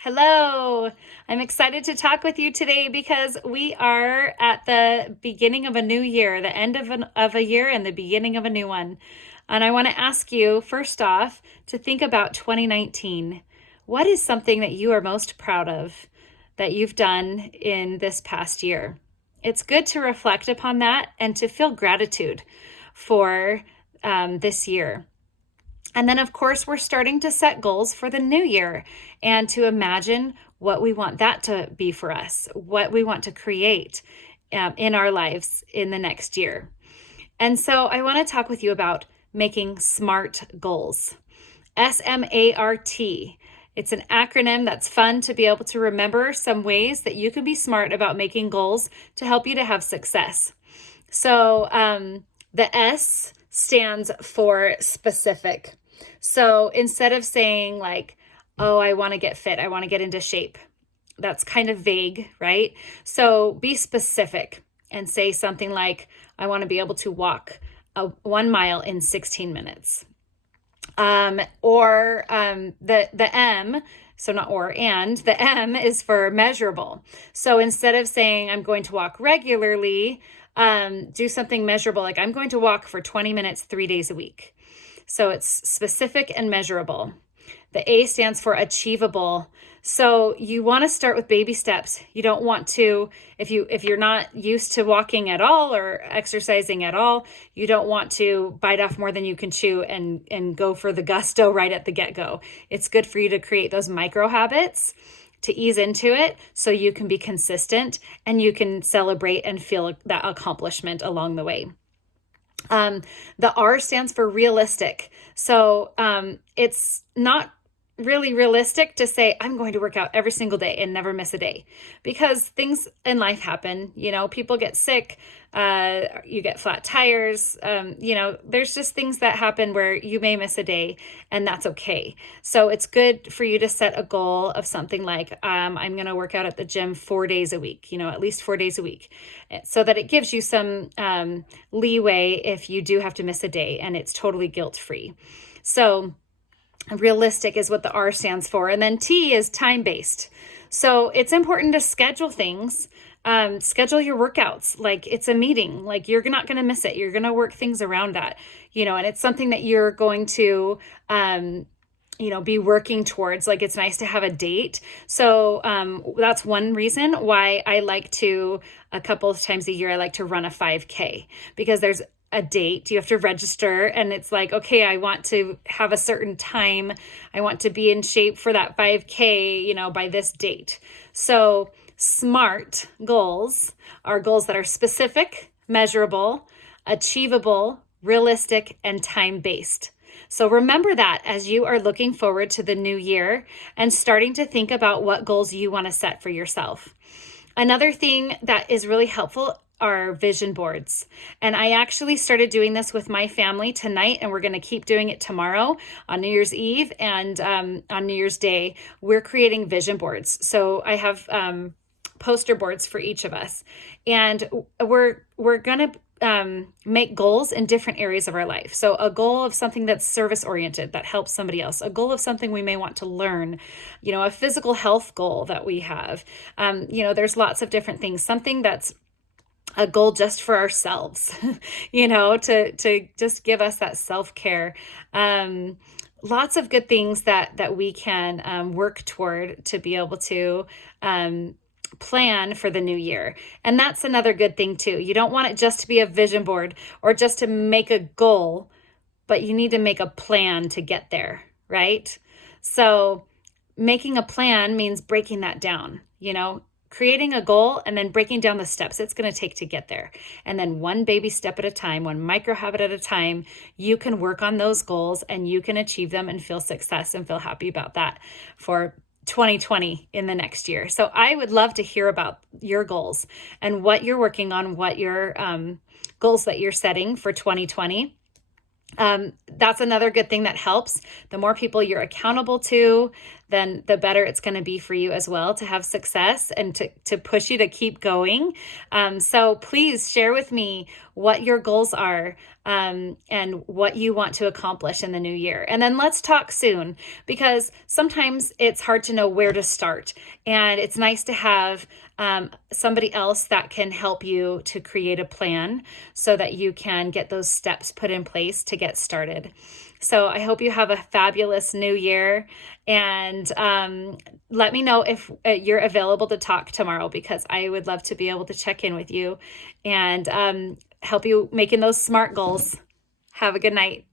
Hello. I'm excited to talk with you today because we are at the beginning of a new year, the end of a year and the beginning of a new one. And I want to ask you, first off, to think about 2019. What is something that you are most proud of that you've done in this past year? It's good to reflect upon that and to feel gratitude for this year. And then, of course, we're starting to set goals for the new year and to imagine what we want that to be for us, what we want to create in our lives in the next year. And so I want to talk with you about making SMART goals. SMART. It's an acronym that's fun to be able to remember some ways that you can be smart about making goals to help you to have success. So the S stands for specific. So instead of saying like, oh, I want to get fit, I want to get into shape, that's kind of vague, right? So be specific and say something like, I want to be able to walk 1 mile in 16 minutes. Or the M, so not or, and the M is for measurable. So instead of saying I'm going to walk regularly, do something measurable, like I'm going to walk for 20 minutes, 3 days a week. So it's specific and measurable. The A stands for achievable. So you want to start with baby steps. You don't want to, if you're not used to walking at all or exercising at all, you don't want to bite off more than you can chew and go for the gusto right at the get-go. It's good for you to create those micro habits to ease into it so you can be consistent and you can celebrate and feel that accomplishment along the way. The R stands for realistic. So it's not really realistic to say, I'm going to work out every single day and never miss a day, because things in life happen. People get sick, you get flat tires, there's just things that happen where you may miss a day, and that's okay. So it's good for you to set a goal of something like, I'm going to work out at the gym 4 days a week, at least 4 days a week, so that it gives you some leeway if you do have to miss a day, and it's totally guilt-free. So realistic is what the R stands for. And then T is time-based. So it's important to schedule things, schedule your workouts like it's a meeting, like you're not going to miss it. You're going to work things around that, and it's something that you're going to, be working towards. Like it's nice to have a date. So that's one reason why I like to, a couple of times a year, I like to run a 5K, because there's a date. You have to register, and it's like, okay, I want to have a certain time. I want to be in shape for that 5K, by this date. So SMART goals are goals that are specific, measurable, achievable, realistic, and time-based. So remember that as you are looking forward to the new year and starting to think about what goals you want to set for yourself. Another thing that is really helpful are vision boards. And I actually started doing this with my family tonight, and we're going to keep doing it tomorrow on New Year's Eve and on New Year's Day. We're creating vision boards. So I have poster boards for each of us, and we're going to make goals in different areas of our life. So a goal of something that's service oriented, that helps somebody else, a goal of something we may want to learn, a physical health goal that we have. There's lots of different things, something that's a goal just for ourselves, to just give us that self-care. Lots of good things that we can work toward to be able to plan for the new year. And that's another good thing too. You don't want it just to be a vision board or just to make a goal, but you need to make a plan to get there, right? So making a plan means breaking that down, creating a goal and then breaking down the steps it's going to take to get there. And then one baby step at a time, one micro habit at a time, you can work on those goals and you can achieve them and feel success and feel happy about that for 2020 in the next year. So I would love to hear about your goals and what you're working on, what your goals that you're setting for 2020. That's another good thing that helps. The more people you're accountable to, then the better it's going to be for you as well to have success and to push you to keep going. So please share with me what your goals are. and what you want to accomplish in the new year. And then let's talk soon, because sometimes it's hard to know where to start. And it's nice to have somebody else that can help you to create a plan so that you can get those steps put in place to get started. So I hope you have a fabulous new year, and let me know if you're available to talk tomorrow, because I would love to be able to check in with you and help you making those SMART goals. Have a good night.